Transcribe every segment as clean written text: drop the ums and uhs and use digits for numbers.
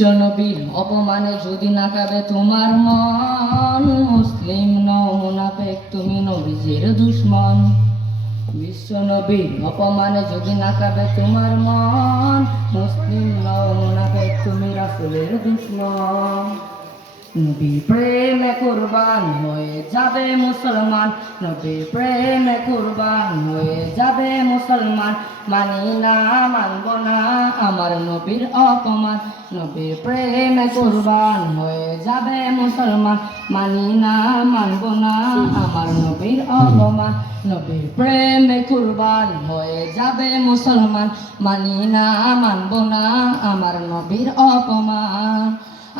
বিশ্বনবীর অপমানে যদি না কাঁপে তোমার মন, মুসলিম নও মুনাফিক তুমি নবীজির দুশমন। বিশ্বনবীর অপমানে যদি না কাঁপে তোমার মন, মুসলিম নও মুনাফিক তুমি রাসূলের দুশমন। নবীর প্রেমে কুরবান হয়ে যাবে মুসলমান, নবীর প্রেমে কুরবান হয়ে যাবে মুসলমান। মানি না মানব না আমার নবীর অপমান, নবীর প্রেমে কুরবান হয়ে যাবে মুসলমান। মানি না মানব না আমার নবীর অপমান, নবীর প্রেমে কুরবান হয়ে যাবে মুসলমান। মানি না মানব না আমার নবীর অপমান।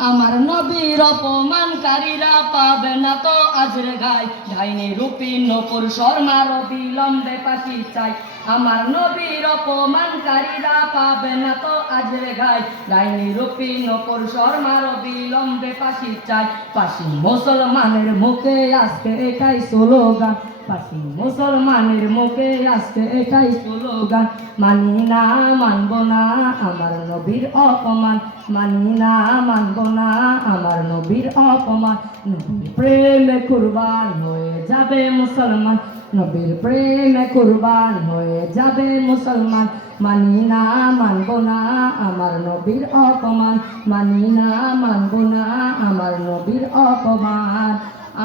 আমার নবীর অপমানকারীরা পাবে না তো আজর গায়, ডাইনি রূপী নূপুর শর্মার বিলম্বে ফাঁসি চাই। আমার নবীর অপমানকারীরা পাবে না তো আজর গায়, ডাইনি রূপী নূপুর শর্মার বিলম্বে ফাঁসি চাই। ফাঁসি মুসলমানের মুখে আজকে এটাই স্লোগান, ফাঁসি মুসলমানের মুখে আজকে এটাই স্লোগান। মানি না মানব না আমার নবীর অপমান, মানি না মানব না আমার নবীর অপমান। নবীর প্রেমে কুরবান হয়ে যাবে মুসলমান, নবীর প্রেমে কুরবান হয়ে যাবে মুসলমান। মানি না মানব না আমার নবীর অপমান, মানি না মানব না আমার নবীর অপমান।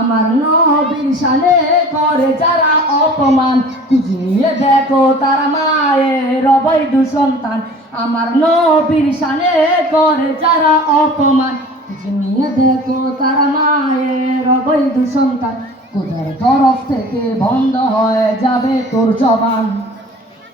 আমার নবীর শানে করে যারা অপমান, খুঁজ নিয়ে দেখো তারা মায়ের অবৈধ সন্তান। আমার নবীর শানে করে যারা অপমান, খুঁজ নিয়ে দেখো তারা মায়ের অবৈধ সন্তান। খোদার তরফ থেকে বন্ধ হয়ে যাবে তোর জবান,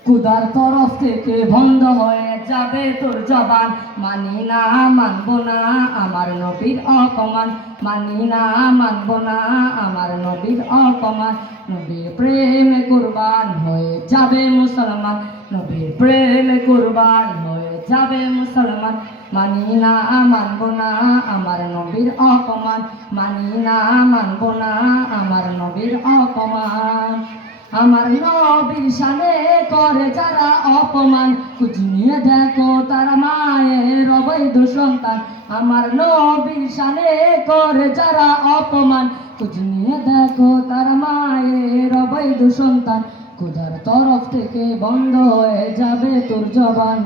খোদার তরফ থেকে বন্ধ হয়ে যাবে তোর জবান। মানি না মানব না আমার নবীর অপমান, মানি না মানব না আমার নবীর অপমান। নবীর প্রেমে কুরবান হয়ে যাবে মুসলমান, নবীর প্রেমে কুরবান হয়ে যাবে মুসলমান। মানি না মানব না আমার নবীর অপমান, মানি না মানব না আমার নবীর অপমান। আমার নবীর শানে করে যারা অপমান, খুঁজ নিয়ে দেখো তারা মায়ের অবৈধ সন্তান। আমার নবীর শানে করে যারা অপমান, খুঁজ নিয়ে দেখো তারা মায়ের অবৈধ সন্তান। খোদার তরফ থেকে বন্ধ হয়ে যাবে তোর জবান,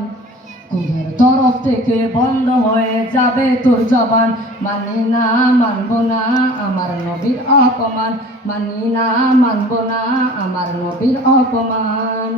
খোদার তরফ থেকে বন্ধ হয়ে যাবে তোর জবান। মানি না মানব না আমার নবীর অপমান, মানি না মানব না আমার নবীর অপমান।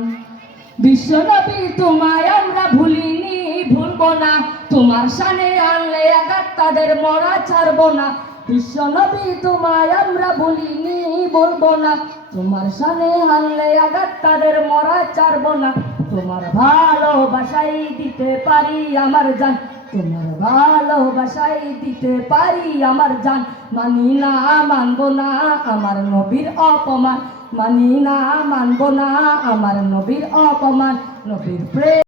বিশ্ব নবী তোমায় আমরা ভুলিনি ভুলব না, তোমার শানে আনলে আঘাত তাদের মরা ছাড়ব না। বিশ্ব নবী তোমায় আমরা ভুলিনি বলবো না, তোমার শানে আনলে আঘাত তাদের মরা ছাড়ব না। তোমার ভালোবাসাই দিতে পারি আমার জান, তোমার ভালোবাসাই দিতে পারি আমার জান। মানি না মানব না আমার নবীর অপমান, মানি না মানব না আমার নবীর অপমান। নবীর প্রেম